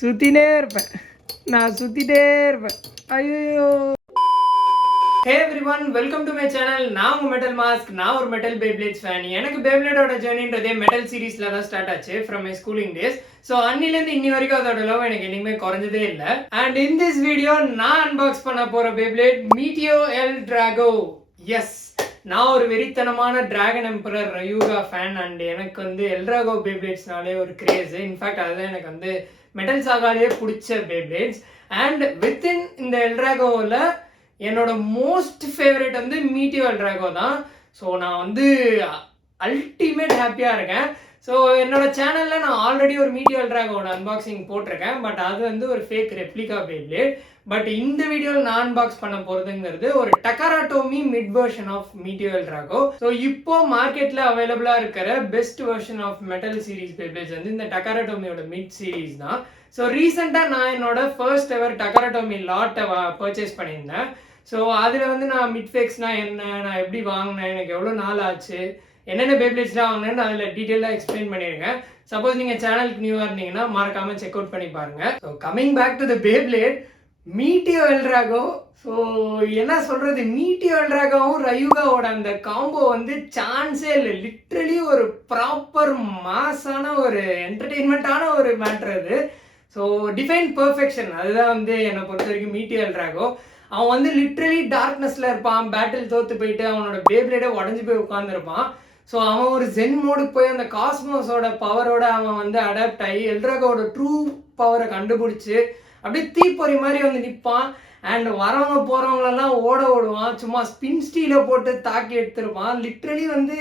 சுற்றினே இருப்பேன், நான் சுற்றிட்டே இருப்பேன். ஐயோ. ஹே everyone, welcome to my channel. நான் உங்கள் மெட்டல் மாஸ்க். நான் ஒரு மெட்டல் பேப்ளேட்ஸ் ஃபேன். எனக்கு பேப்ளேடோட ஜேர்னின்றதே மெட்டல் சீரீஸில் தான் ஸ்டார்ட் ஆச்சு from my schooling days. So அன்னிலேருந்து இன்னி வரைக்கும் அதோட லவ் எனக்கு இனிமேல் குறைஞ்சதே இல்லை. அண்ட் இன் திஸ் வீடியோ நான் அன்பாக்ஸ் பண்ண போகிற Beyblade Meteo L Drago. Yes, நான் ஒரு வெறித்தனமான dragon emperor Ryuga fan. And எனக்கு வந்து எல்ட்ராகோ பேப்ளேட்ஸ்னாலே ஒரு கிரேஸு. இன்ஃபேக்ட் அதுதான் எனக்கு வந்து மெட்டல் சாகாலேயே பிடிச்ச பேப்ளேட்ஸ். அண்ட் வித்தின் இந்த எல்ட்ராகோவில் என்னோட மோஸ்ட் ஃபேவரட் வந்து மீட்டியோ எல்ட்ராகோ தான். ஸோ நான் வந்து அல்டிமேட் ஹாப்பியாக இருக்கேன். ஸோ என்னோட சேனலில் நான் ஆல்ரெடி ஒரு மீட்டியோ எல்ட்ராகோட அன்பாக்சிங் போட்டிருக்கேன். பட் அது வந்து ஒரு ஃபேக் ரெப்ளிகா பேப்ளேட். பட் இந்த வீடியோவில் நான் அன்பாக்ஸ் பண்ண போகிறதுங்கிறது ஒரு Takara Tomy mid version of Meteo L Drago. So இப்போ மார்க்கெட்டில் அவைலபிளாக இருக்கிற best version of metal series Beyblades வந்து இந்த டக்காரா டோமியோட மிட் சீரீஸ் தான். ஸோ ரீசெண்டாக நான் என்னோட ஃபர்ஸ்ட் எவர் டக்காரா டோமி லாட்டை பர்ச்சேஸ் பண்ணியிருந்தேன். ஸோ அதில் வந்து நான் மிட்ஃபேக்ஸ்னால் என்ன, நான் எப்படி வாங்கினேன், எனக்கு எவ்வளோ நாள் ஆச்சு, என்னென்ன பேப்ளேட்ஸ்லாம் வாங்கினேன்னு அதில் டீட்டெயிலாக எக்ஸ்பிளைன் பண்ணியிருக்கேன். சப்போஸ் நீங்கள் சேனலுக்கு நியூவாக இருந்தீங்கன்னா மறக்காமல் செக் அவுட் பண்ணி பாருங்கள். So coming back to the Beyblade Meteo L Drago. So என்ன சொல்கிறது, மீட்டியோ எல்ட்ராகோவும் ரயூகாவோட அந்த காம்போ வந்து சான்ஸே இல்லை. லிட்ரலி ஒரு ப்ராப்பர் மாஸான ஒரு என்டர்டெயின்மெண்ட்டான ஒரு மேட்ரு அது. ஸோ டிஃபைன் பர்ஃபெக்ஷன், அதுதான் வந்து என்னை பொறுத்த வரைக்கும் மீட்டியோ எல்ட்ராகோ. அவன் வந்து லிட்ரலி டார்க்னஸில் இருப்பான், பேட்டில் தோற்று போயிட்டு அவனோட பேப்ளேடே உடஞ்சி போய் உட்காந்துருப்பான். ஸோ அவன் ஒரு ஜென் மோடுக்கு போய் அந்த காஸ்மோஸோட பவரோட அவன் வந்து அடாப்ட் ஆகி எல்ட்ராகோட ட்ரூ பவரை கண்டுபிடிச்சி அப்படியே தீப்பொறி மாதிரி வந்து நிற்பான். அண்ட் வரவங்க போகிறவங்களெல்லாம் ஓடுவான். சும்மா ஸ்பின் ஸ்டீலை போட்டு தாக்கி எடுத்துருப்பான். லிட்ரலி வந்து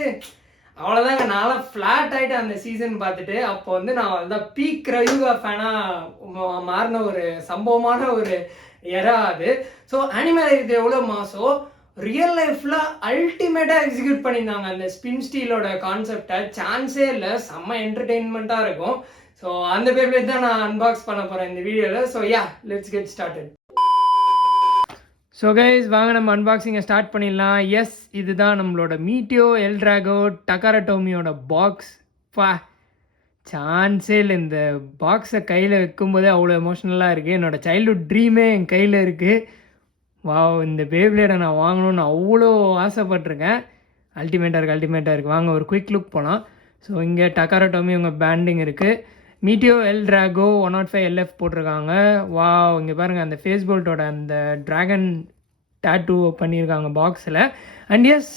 அவ்வளோதாங்க. நான்லாம் ஃப்ளாட் ஆகிட்டேன் அந்த சீசன் பார்த்துட்டு. அப்போ வந்து நான் வந்து பீக் ரயூகா ஃபேனாக மாறின ஒரு சம்பவமான ஒரு எரா அது. ஸோ அனிமல் இது எவ்வளோ மாசோ ரியல் லைஃப்பில் அல்டிமேட்டாக எக்ஸிக்யூட் பண்ணியிருந்தாங்க அந்த ஸ்பின் ஸ்டீலோட கான்செப்டை. சான்ஸே இல்லை, செம்ம என்டர்டெயின்மெண்ட்டாக இருக்கும். ஸோ அந்த பேப்ளேட் தான் நான் அன்பாக்ஸ் பண்ண போகிறேன் இந்த வீடியோவில். So yeah, let's get started. So guys, வாங்க நம்ம அன்பாக்சிங்கை ஸ்டார்ட் பண்ணிடலாம். எஸ், இதுதான் நம்மளோட மீட்டியோ எல்ட்ராகோ டக்காரா டோமியோட பாக்ஸ். சான்ஸே இல்லை. இந்த பாக்ஸை கையில் வைக்கும்போதே அவ்வளோ எமோஷ்னலாக இருக்குது. என்னோடய சைல்ட்ஹுட் ட்ரீமே என் கையில் இருக்குது. இந்த பேப்ளேடை நான் வாங்கணும்னு அவ்வளோ ஆசைப்பட்டிருக்கேன். அல்டிமேட்டாக இருக்குது. வாங்க ஒரு குயிக் லுக் போகலாம். ஸோ இங்கே டக்காரா டோமி உங்கள் பேண்டிங் இருக்குது. மீட்டியோ எல்ட்ராகோ 105 LF போட்டிருக்காங்க. இங்கே பாருங்கள், அந்த ஃபேஸ் போல்ட்டோட அந்த ட்ராகன் டேட்டூ பண்ணியிருக்காங்க பாக்ஸில். அண்ட் எஸ்,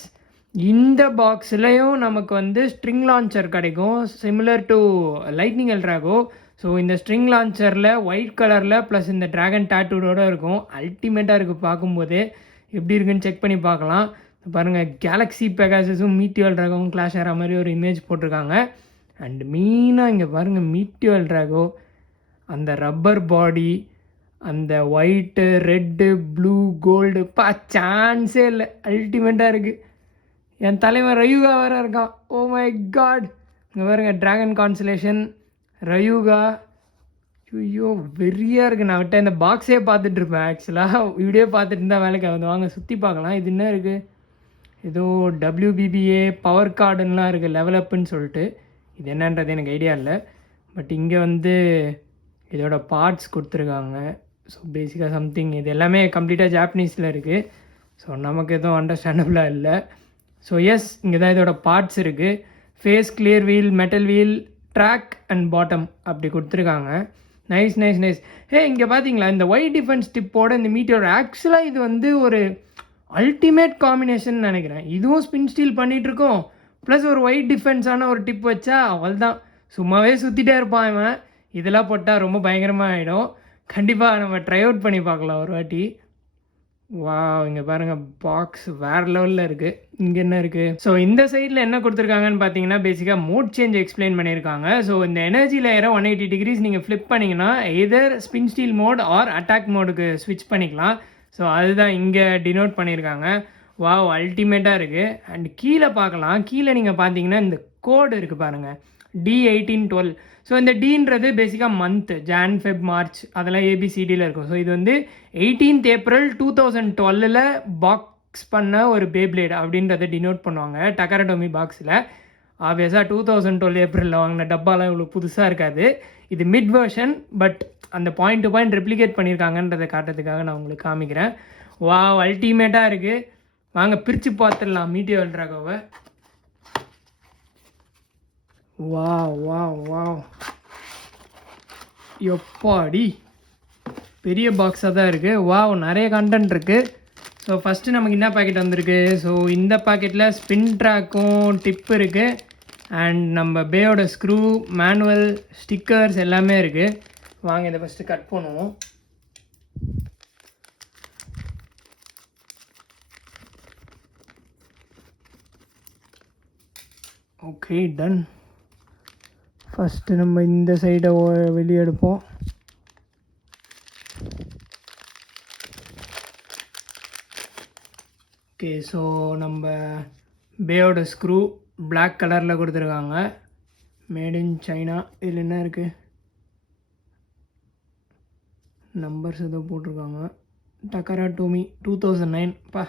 இந்த பாக்ஸ்லையும் நமக்கு வந்து ஸ்ட்ரிங் லான்ச்சர் கிடைக்கும், சிமிலர் டு லைட்னிங் எல்ட்ராகோ. ஸோ இந்த ஸ்ட்ரிங் லான்ச்சரில் ஒயிட் கலரில் ப்ளஸ் இந்த ட்ராகன் டேட்டூடோடு இருக்கும். அல்டிமேட்டாக இருக்குது. பார்க்கும்போதே எப்படி இருக்குன்னு செக் பண்ணி பார்க்கலாம். பாருங்கள், கேலக்ஸி பெகாசஸும் மீட்டியோ எல்ட்ராகோவும் கிளாஷ் ஆகிற மாதிரி ஒரு இமேஜ் போட்டிருக்காங்க. அண்ட் மெயினாக இங்கே பாருங்கள், மீட்டியோ எல்ட்ராகோ அந்த ரப்பர் பாடி, அந்த ஒயிட்டு, ரெட்டு, ப்ளூ, கோல்டு, சான்ஸே இல்லை. அல்டிமேட்டாக இருக்குது. என் தலைவன் ரயூகா வேறு இருக்கான். Oh my God. இங்கே பாருங்க, ட்ராகன் கான்சலேஷன், ரயூகா. ஐயோ, வெறியாக இருக்குது. நான் விட்ட இந்த பாக்ஸே பார்த்துட்ருப்பேன். ஆக்சுவலாக வீடியோ பார்த்துட்டு இருந்தால் வேலைக்கு வந்து வாங்க சுற்றி பார்க்கலாம். இது என்ன இருக்குது, ஏதோ WBBA பவர் கார்டுன்னெலாம் இருக்குது, லெவல் அப்புன்னு சொல்லிட்டு. இது என்னன்றது எனக்கு ஐடியா இல்லை. பட் இங்கே வந்து இதோட பார்ட்ஸ் கொடுத்துருக்காங்க. ஸோ பேசிக்காக சம்திங் இது எல்லாமே கம்ப்ளீட்டாக ஜாப்பனீஸில் இருக்குது. ஸோ நமக்கு எதுவும் அண்டர்ஸ்டாண்டபுளாக இல்லை. ஸோ எஸ், இங்கே தான் இதோட பார்ட்ஸ் இருக்குது. Face, clear wheel, metal wheel, track and bottom அப்படி கொடுத்துருக்காங்க. நைஸ். ஹே, இங்கே பார்த்தீங்களா, இந்த ஒயிட் டிஃபென்ஸ் டிப்போட இந்த மீட்டியோட ஆக்சுவலாக இது வந்து ஒரு அல்டிமேட் காம்பினேஷன் நினைக்கிறேன். இதுவும் ஸ்பின் ஸ்டீல் பண்ணிகிட்ருக்கோம், ப்ளஸ் ஒரு ஒயிட் டிஃபென்ஸான ஒரு டிப் வச்சா அவள் தான் சும்மாவே சுற்றிட்டே இருப்பான் இவன். இதெல்லாம் போட்டால் ரொம்ப பயங்கரமாக ஆகிடும். கண்டிப்பாக நம்ம ட்ரை அவுட் பண்ணி பார்க்கலாம் ஒரு வாட்டி. இங்கே பாருங்கள், பாக்ஸ் வேறு லெவலில் இருக்குது. இங்கே என்ன இருக்குது, ஸோ இந்த சைடில் என்ன கொடுத்துருக்காங்கன்னு பார்த்தீங்கன்னா பேசிக்காக மோட் சேஞ்ச் எக்ஸ்பிளைன் பண்ணியிருக்காங்க. ஸோ இந்த எனர்ஜி லேயரை 180 டிகிரிஸ் நீங்கள் ஃப்ளிப் பண்ணிங்கன்னா either spin steal mode or attack மோடுக்கு ஸ்விட்ச் பண்ணிக்கலாம். ஸோ அதுதான் இங்கே டினோட் பண்ணியிருக்காங்க. அல்டிமேட்டாக இருக்குது. அண்ட் கீழே பார்க்கலாம். கீழே நீங்கள் பார்த்தீங்கன்னா இந்த கோடு இருக்குது பாருங்கள், D1812. ஸோ இந்த டீன்றது பேசிக்காக மந்த், ஜான், ஃபெப், மார்ச் அதெல்லாம் ABCDயில் இருக்கும். ஸோ இது வந்து 18th April 2012 பாக்ஸ் பண்ண ஒரு பேப்ளேட் அப்படின்றத டினோட் பண்ணுவாங்க டக்காரா டோமி பாக்ஸில். ஆப்வியஸாக 2012 ஏப்ரலில் வாங்கின டப்பாலாம் இவ்வளோ புதுசாக இருக்காது. இது மிட் வெர்ஷன், பட் அந்த பாயிண்ட் டு பாயிண்ட் ரெப்ளிகேட் பண்ணியிருக்காங்கன்றதை காட்டுறதுக்காக நான் உங்களுக்கு காமிக்கிறேன். வாவ், அல்டிமேட்டாக இருக்குது. வாங்க பிரித்து பார்த்துடலாம் மீட்டியோ எல் டிராகோவை. வாவ் வாவ் வாவ், எப்பாடி பெரிய பாக்ஸாக தான் இருக்குது. வாவ், நிறைய கண்டென்ட் இருக்குது. ஸோ ஃபஸ்ட்டு நமக்கு என்ன பாக்கெட் வந்திருக்கு? ஸோ இந்த பாக்கெட்டில் ஸ்பின் ட்ராக்கும் டிப் இருக்குது, அண்ட் நம்ம பேயோட ஸ்க்ரூ, மேனுவல், ஸ்டிக்கர்ஸ் எல்லாமே இருக்குது. வாங்க இதை ஃபஸ்ட்டு கட் பண்ணுவோம். Okay, done. ஃபஸ்ட்டு நம்ம இந்த சைடை வெளியே எடுப்போம். ஓகே, ஸோ நம்ம பேயோட ஸ்க்ரூ பிளாக் கலரில் கொடுத்துருக்காங்க, மேட் இன் சைனா. இதில் என்ன இருக்குது? நம்பர்ஸ் ஏதோ போட்டிருக்காங்க. டக்கரா டோமி 2009 பா.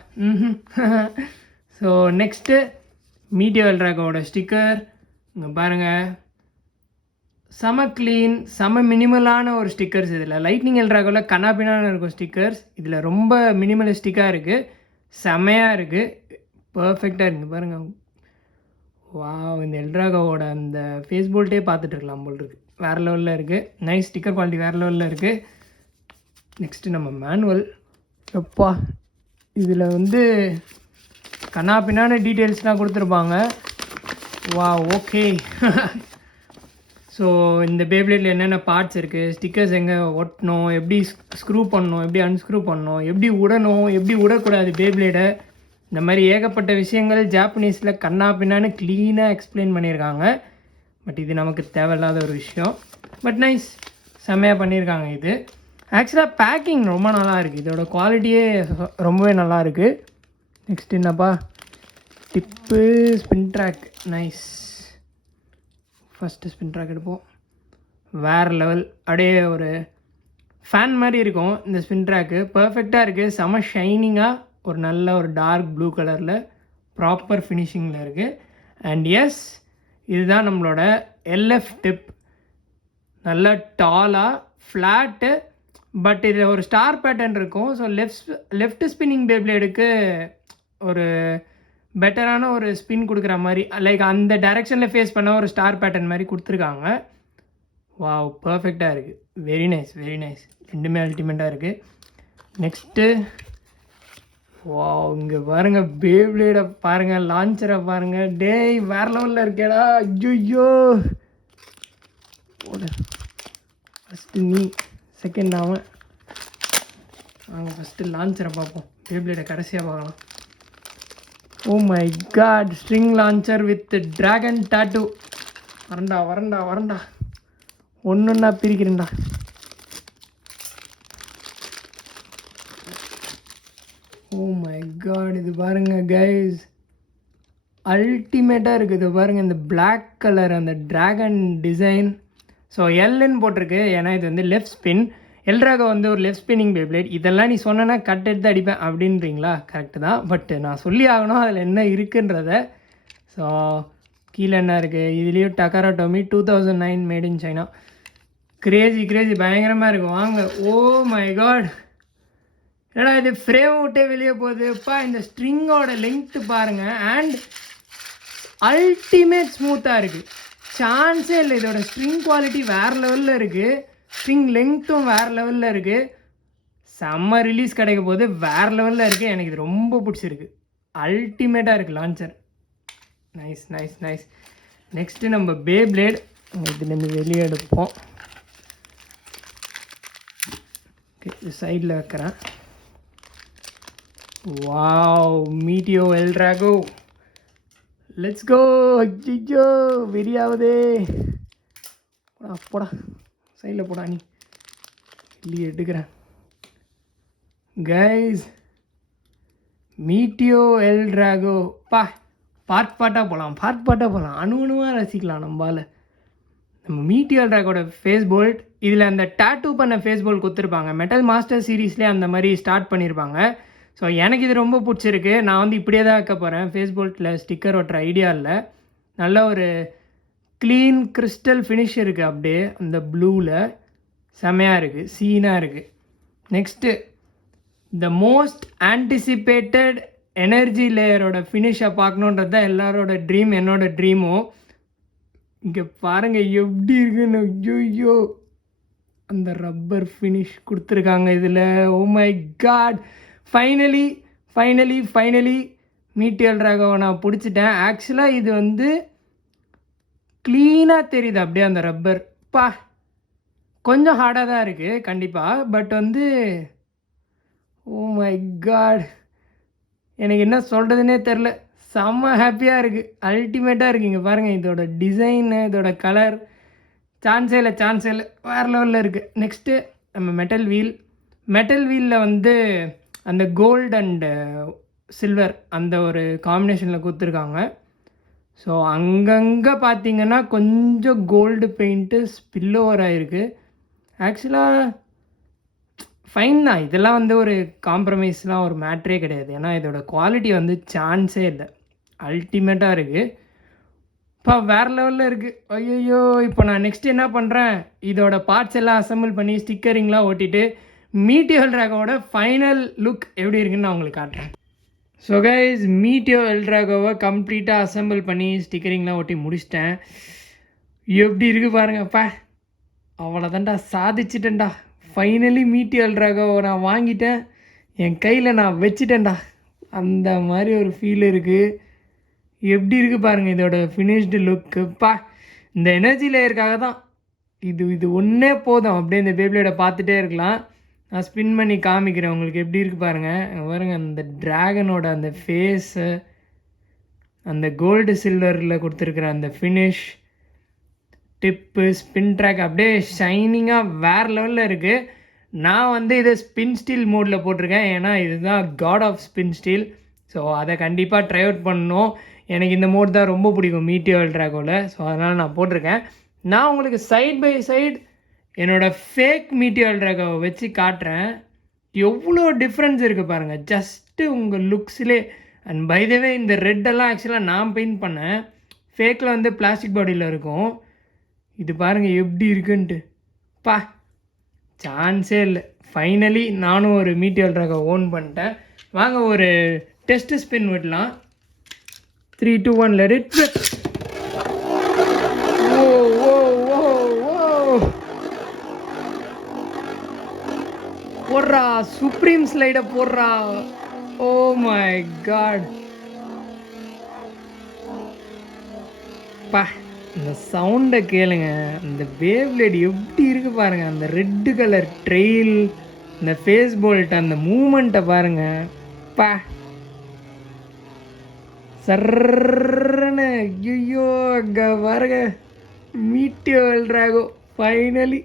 ஸோ நெக்ஸ்ட்டு மீட்டியோ எல் டிராகோட ஸ்டிக்கர். இங்கே பாருங்கள், செம க்ளீன், செம மினிமலான ஒரு ஸ்டிக்கர்ஸ். இதில் லைட்னிங் எல் டிராகோவில் கண்ணாபின்னான இருக்கும் ஸ்டிக்கர்ஸ். இதில் ரொம்ப மினிமலிஸ்டிக்காக இருக்குது, செமையாக இருக்குது, பர்ஃபெக்டாக இருக்குது. பாருங்கள், வா, இந்த எல் டிராகோவோட அந்த ஃபேஸ் போல்ட்டே பார்த்துட்ருக்கலாம் போல் இருக்குது. வேறு லெவலில் இருக்குது. நைஸ் ஸ்டிக்கர் குவாலிட்டி, வேறு லெவலில் இருக்குது. நெக்ஸ்ட்டு நம்ம மேனுவல். எப்பா, இதில் வந்து கண்ணாபின்னான டீட்டெயில்ஸ்லாம் கொடுத்துருப்பாங்க. வா, ஓகே. ஸோ இந்த பேப்ளேட்டில் என்னென்ன பார்ட்ஸ் இருக்குது, ஸ்டிக்கர்ஸ் எங்கே ஒட்டணும், எப்படி ஸ்க்ரூ பண்ணணும், எப்படி அன்ஸ்க்ரூ பண்ணணும், எப்படி விடணும், எப்படி விடக்கூடாது பேப்ளேடை, இந்த மாதிரி ஏகப்பட்ட விஷயங்கள் ஜாப்பனீஸில் கண்ணா பின்னான்னு க்ளீனாக எக்ஸ்பிளைன் பண்ணியிருக்காங்க. பட் இது நமக்கு தேவையில்லாத ஒரு விஷயம். பட் நைஸ், செம்மையாக பண்ணியிருக்காங்க. இது ஆக்சுவலாக பேக்கிங் ரொம்ப நல்லா இருக்குது, இதோட குவாலிட்டியே ரொம்பவே நல்லா இருக்குது. நெக்ஸ்ட் என்னப்பா? Tip, spin track. Nice. First spin track எடுப்போம். வேறு லெவல், அப்படியே ஒரு ஃபேன் மாதிரி இருக்கும் இந்த ஸ்பின் ட்ராக்கு. பர்ஃபெக்டாக இருக்குது, செம ஷைனிங்காக, ஒரு நல்ல ஒரு டார்க் ப்ளூ கலரில் ப்ராப்பர் ஃபினிஷிங்கில் இருக்குது. அண்ட் எஸ், இதுதான் நம்மளோட எல்எஃப் டிப். நல்ல டாலாக ஃப்ளாட்டு, பட் இதில் ஒரு ஸ்டார் பேட்டர்ன் இருக்கும். ஸோ லெஃப்ட் ஸ்பின்னிங் பேப்ளேடுக்கு ஒரு பெட்டரான ஒரு ஸ்பின் கொடுக்குற மாதிரி, லைக் அந்த டைரெக்ஷனில் ஃபேஸ் பண்ண ஒரு ஸ்டார் பேட்டர்ன் மாதிரி கொடுத்துருக்காங்க. வாவ், பர்ஃபெக்டாக இருக்குது. Very nice, very nice. ரெண்டுமே அல்டிமேட்டாக இருக்குது. நெக்ஸ்ட்டு, வாவ், இங்கே பாருங்கள், பேப்ளேடை பாருங்கள், லான்ச்சரை பாருங்கள். டேய், வேறு லெவலில் இருக்கேடா. ஐயோ, ஃபஸ்ட்டு நீ, செகண்ட் அவன். வாங்க ஃபஸ்ட்டு லான்ச்சரை பார்ப்போம், பேப்ளேடை கடைசியாக பார்க்கலாம். Oh my God, string launcher with dragon tattoo. வரண்டா வரண்டா வரண்டா, ஒன்றுன்னா பிரிக்கிறேன்டா. ஓ மை காட், இது பாருங்கள் கைஸ், அல்டிமேட்டாக இருக்குது. இது பாருங்கள், இந்த பிளாக் கலர் அந்த ட்ராகன் டிசைன். ஸோ எல்லுன்னு போட்டிருக்கு, ஏன்னா இது வந்து லெஃப்ட் ஸ்பின். எல் டிராகோ வந்து ஒரு லெஃப்ட் ஸ்பின்னிங் பேப்ளேட். இதெல்லாம் நீ சொன்னா கட் எடுத்து அடிப்பேன் அப்படின்றீங்களா? கரெக்டு தான், பட் நான் சொல்லி ஆகணும் அதில் என்ன இருக்குன்றத. ஸோ கீழே என்ன இருக்குது? இதுலேயும் Takara Tomy 2009 made in China. Crazy crazy, பயங்கரமாக இருக்கும். வாங்க. ஓ மை காட், ஏன்னா இது ஃப்ரேம் விட்டே வெளியே போகுதுப்பா. இந்த ஸ்ட்ரிங்கோட லெங்க்த்து பாருங்கள், அண்ட் அல்டிமேட் ஸ்மூத்தாக இருக்குது, சான்ஸே இல்லை. இதோட ஸ்ட்ரிங் குவாலிட்டி வேறு லெவலில் இருக்குது, ஸ்ட்ரிங் லெங்க்த்தும் வேறு லெவலில் இருக்குது. செம்ம ரிலீஸ் கிடைக்க போது, வேறு லெவலில் இருக்குது. எனக்கு இது ரொம்ப பிடிச்சிருக்கு, அல்டிமேட்டாக இருக்குது launcher. Nice nice nice. Next நம்ம பேப்ளேட். இதுலேருந்து வெளியே எடுப்போம். ஓகே, இது சைடில் வைக்கிறேன். Wow, Meteo L Drago, let's go. ஐயோ, வெறியாவதே. போடா, சைடில் போடா, நீ இல்லையே எடுக்கிறேன். Guys, Meteo L Drago, part பார்ட்டாக போகலாம், அணுவாக ரசிக்கலாம் நம்மளால். நம்ம மீட்டியோ எல் டிராகோட ஃபேஸ் போல்ட், இதில் அந்த டேட்டூ பண்ண ஃபேஸ் போல்ட் கொடுத்துருப்பாங்க. மெட்டல் மாஸ்டர் சீரீஸ்லேயே அந்த மாதிரி ஸ்டார்ட் பண்ணியிருப்பாங்க. ஸோ எனக்கு இது ரொம்ப பிடிச்சிருக்கு. நான் வந்து இப்படியே தான் வைக்க போகிறேன், ஃபேஸ் போல்ட்டில் ஸ்டிக்கர் ஒட்டுற ஐடியா இல்லை. நல்ல ஒரு க்ளீன் கிறிஸ்டல் ஃபினிஷ் இருக்குது. அப்படியே அந்த ப்ளூவில் செமையாக இருக்குது, சீனாக இருக்குது. Next the most anticipated energy லேயரோட ஃபினிஷை பார்க்கணுன்றது தான் எல்லாரோட ட்ரீம், என்னோடய ட்ரீமும். இங்கே பாருங்கள் எப்படி இருக்குன்னு. ஐயோ, அந்த ரப்பர் ஃபினிஷ் கொடுத்துருக்காங்க இதில். ஓ மை காட், ஃபைனலி மீட்டியல் ட்ராகோவை நான் பிடிச்சிட்டேன். ஆக்சுவலாக இது வந்து க்ளீனாக தெரியுது அப்படியே அந்த ரப்பர். கொஞ்சம் ஹார்டாக தான் இருக்குது கண்டிப்பாக, பட் வந்து ஓ மை காட், எனக்கு என்ன சொல்கிறதுனே தெரில. செம்ம ஹாப்பியாக இருக்குது, அல்டிமேட்டாக இருக்குது. இங்கே பாருங்கள், இதோட டிசைனு, இதோட கலர் சான்ஸே இல்லை, வேறு லெவலில் இருக்குது. நெக்ஸ்ட்டு நம்ம மெட்டல் வீலில் வந்து அந்த கோல்டு அண்டு சில்வர் அந்த ஒரு காம்பினேஷனில் கொடுத்துருக்காங்க. ஸோ அங்கங்கே பார்த்தீங்கன்னா கொஞ்சம் கோல்டு பெயிண்ட்டு ஸ்பில் ஓவர் ஆகிருக்கு. ஆக்சுவலாக ஃபைன் தான், இதெல்லாம் வந்து ஒரு காம்ப்ரமைஸ்லாம் ஒரு மேட்ரே கிடையாது. ஏன்னா இதோட குவாலிட்டி வந்து சான்ஸே இல்லை, அல்டிமேட்டாக இருக்குது. இப்போ வேறு லெவலில் இருக்குது. ஐயோ, இப்போ நான் நெக்ஸ்ட் என்ன பண்ணுறேன், இதோட பார்ட்ஸ் எல்லாம் அசம்பிள் பண்ணி ஸ்டிக்கரிங்லாம் ஓட்டிட்டு மீட்டியல் ட்ராகோட ஃபைனல் லுக் எப்படி இருக்குன்னு நான் உங்களுக்கு காட்டுறேன். ஸோ கைஸ், மீட்டியல் ட்ராகோவை கம்ப்ளீட்டாக அசம்பிள் பண்ணி ஸ்டிக்கரிங்லாம் ஒட்டி முடிச்சிட்டேன். எப்படி இருக்குது பாருங்கப்பா, அவ்வளோதான்டா, சாதிச்சிட்டேன்டா. ஃபைனலி மீட்டியல் ட்ராகோவை நான் வாங்கிட்டேன், என் கையில் நான் வச்சிட்டேன்டா. அந்த மாதிரி ஒரு ஃபீல் இருக்குது. எப்படி இருக்குது பாருங்கள் இதோட ஃபினிஷ்டு லுக்குப்பா. இந்த எனர்ஜி லேயருக்காக தான் இது ஒன்றே போதும். அப்படியே இந்த பேப்ளேடை பார்த்துட்டே இருக்கலாம். நான் ஸ்பின் பண்ணி காமிக்கிறேன் உங்களுக்கு எப்படி இருக்குது பாருங்கள். அந்த ட்ராகனோட அந்த ஃபேஸு, அந்த கோல்டு சில்வரில் கொடுத்துருக்குற அந்த ஃபினிஷ், டிப்பு, ஸ்பின் ட்ராக் அப்படியே ஷைனிங்காக வேறு லெவலில் இருக்குது. நான் வந்து இதை ஸ்பின் ஸ்டீல் மோடில் போட்டிருக்கேன், ஏன்னா இதுதான் god of spin steel. So அதை கண்டிப்பாக ட்ரை அவுட் பண்ணணும். எனக்கு இந்த மோட் தான் ரொம்ப பிடிக்கும் மீட்டியல் ட்ராகோவில். ஸோ அதனால் நான் போட்டிருக்கேன். நான் உங்களுக்கு சைட் பை சைடு என்னோடய ஃபேக் மீட்டியல் ட்ராகோவை வச்சு காட்டுறேன். எவ்வளோ டிஃப்ரென்ஸ் இருக்குது பாருங்கள், ஜஸ்ட்டு உங்கள் லுக்ஸ்லே. அண்ட் பை த வே, இந்த ரெட்டெல்லாம் ஆக்சுவலாக நான் பெயிண்ட் பண்ணேன், ஃபேக்கில் வந்து பிளாஸ்டிக் பாடியில் இருக்கும். இது பாருங்கள் எப்படி இருக்குன்ட்டு, சான்ஸே இல்லை. ஃபைனலி நானும் ஒரு மீட்டியல் ட்ராகோ ஓன் பண்ணிட்டேன். வாங்க ஒரு டெஸ்ட்டு ஸ்பின் விடலாம். 3, 2, 1, let it rip. போடுறா, சுப்ரீம் ஸ்லைடை போடுறா. ஓ மை காட், இந்த சவுண்டை கேளுங்க. அந்த பேப்ளேட் எப்படி இருக்கு பாருங்க. அந்த ரெட்டு கலர் ட்ரெயில், இந்த ஃபேஸ் போல்ட், அந்த மூமெண்ட்டை பாருங்க. சர்ன்னு ஐயோ, அங்கே பாருங்க Meteo Drago finally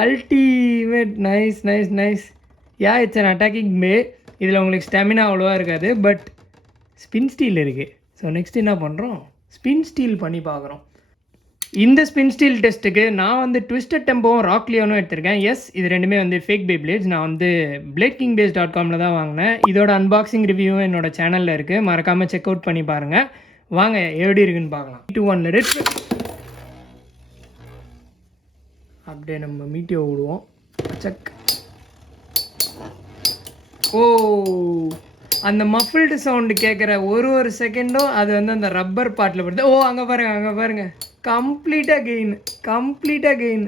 ultimate. Nice. It's an attacking may. இதில் உங்களுக்கு ஸ்டாமினா அவ்வளோவா இருக்காது, பட் ஸ்பின் ஸ்டீல் இருக்குது. ஸோ நெக்ஸ்ட் என்ன பண்ணுறோம், ஸ்பின் ஸ்டீல் பண்ணி பார்க்குறோம். இந்த ஸ்பின் ஸ்டீல் டெஸ்ட்டுக்கு நான் வந்து ட்விஸ்டட் டெம்போவும் ராக்லியோனும் எடுத்திருக்கேன். எஸ், இது ரெண்டுமே வந்து ஃபேக் பேப்ளேட்ஸ். நான் வந்து bladekingbase.com தான் வாங்கினேன். இதோட அன்பாக்சிங் ரிவ்யூவும் என்னோட சேனலில் இருக்குது, மறக்காமல் செக் அவுட் பண்ணி பாருங்கள். வாங்க எப்படி இருக்குன்னு பார்க்கலாம். 2, 1 let it. அப்படியே நம்ம மீட்டியோ விடுவோம். செக். ஓ, அந்த மஃபில்டு சவுண்டு கேட்குற ஒரு செகண்டும் அது வந்து அந்த ரப்பர் பார்ட்டில் படுது. ஓ, அங்கே பாருங்க கம்ப்ளீட்டாக கெயின்.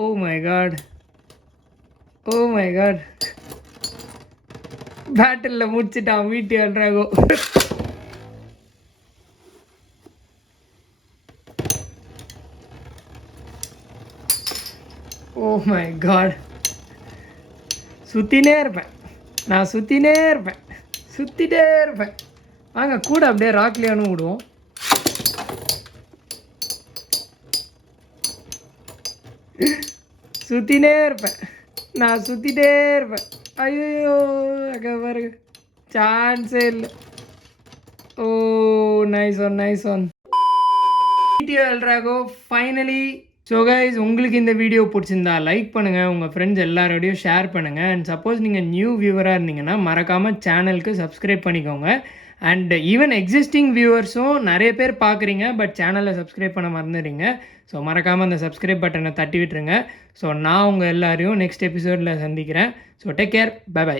ஓ மை காட், பேட்டிலில் முடிச்சிட்டான் மீட்டியல் ட்ராகோ. ஓ மை காட், சுற்றிட்டே இருப்பேன். வாங்க கூட அப்படியே ராக்லியானு விடுவோம். சுற்றிட்டே இருப்பேன். ஐயோ, அங்கே பாருங்க, சான்ஸே இல்லை. Oh, nice one. Meteo Drago finally. So guys, உங்களுக்கு இந்த வீடியோ பிடிச்சிருந்தா லைக் பண்ணுங்கள், உங்கள் ஃப்ரெண்ட்ஸ் எல்லாரோடையும் ஷேர் பண்ணுங்கள். அண்ட் சப்போஸ் நீங்கள் நியூ வியூவராக இருந்தீங்கன்னா மறக்காமல் சேனலுக்கு சப்ஸ்கிரைப் பண்ணிக்கோங்க. அண்ட் ஈவன் எக்ஸிஸ்டிங் வியூவர்ஸும் நிறைய பேர் பார்க்குறீங்க, பட் சேனலை சப்ஸ்கிரைப் பண்ண மறந்துடுறீங்க. ஸோ மறக்காமல் அந்த சப்ஸ்கிரைப் பட்டனை தட்டி விட்டுருங்க. ஸோ நான் உங்கள் எல்லாரையும் நெக்ஸ்ட் எபிசோடில் சந்திக்கிறேன். So take care, bye by.